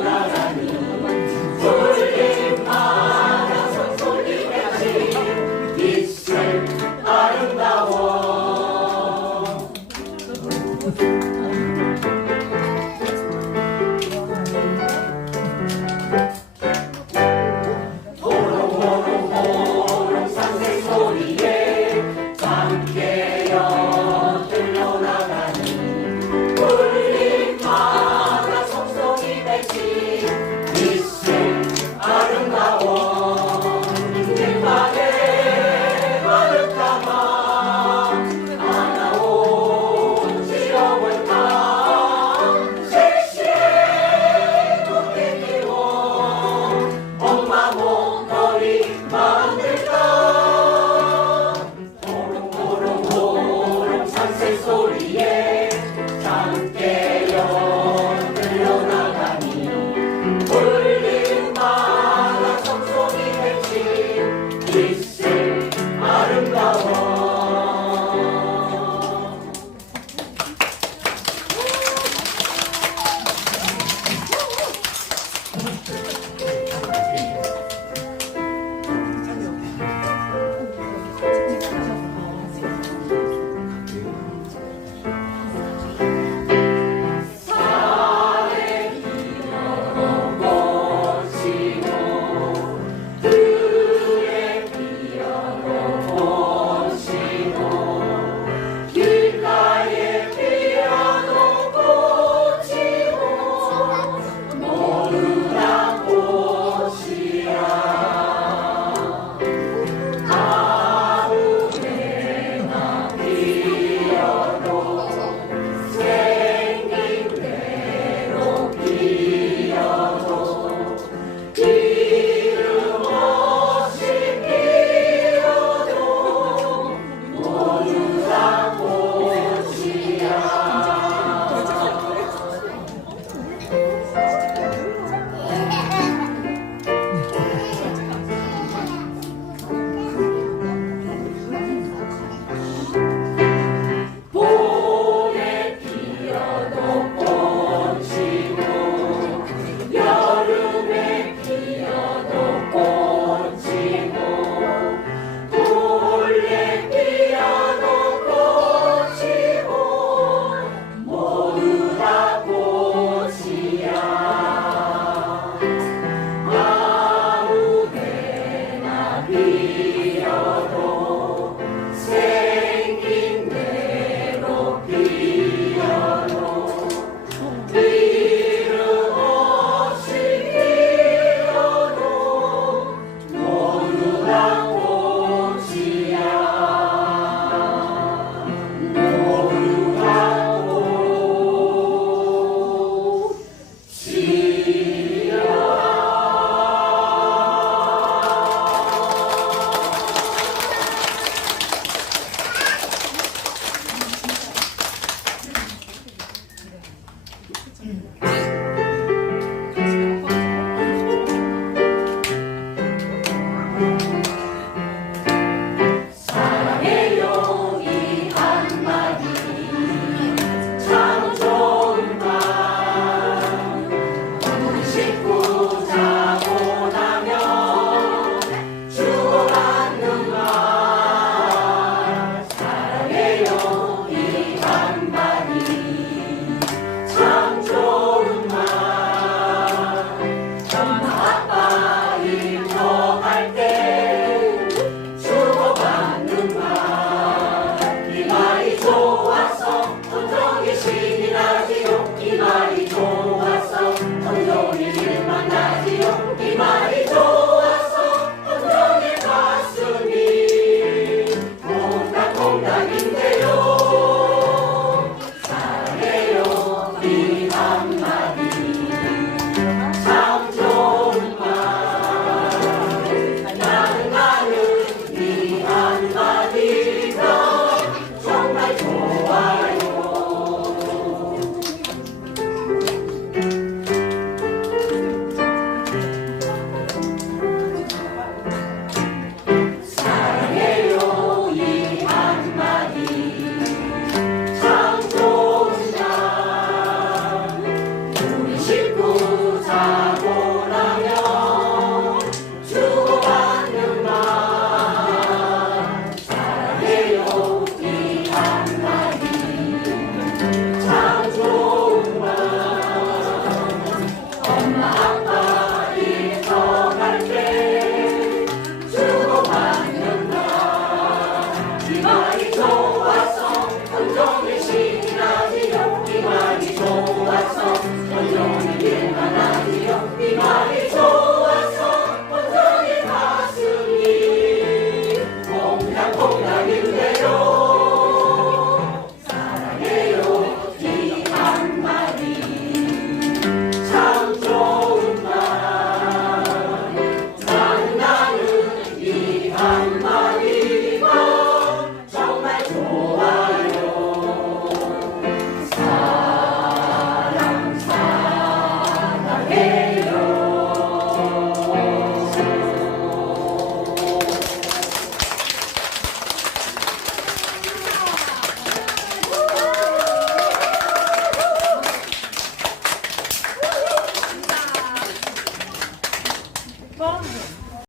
Lord.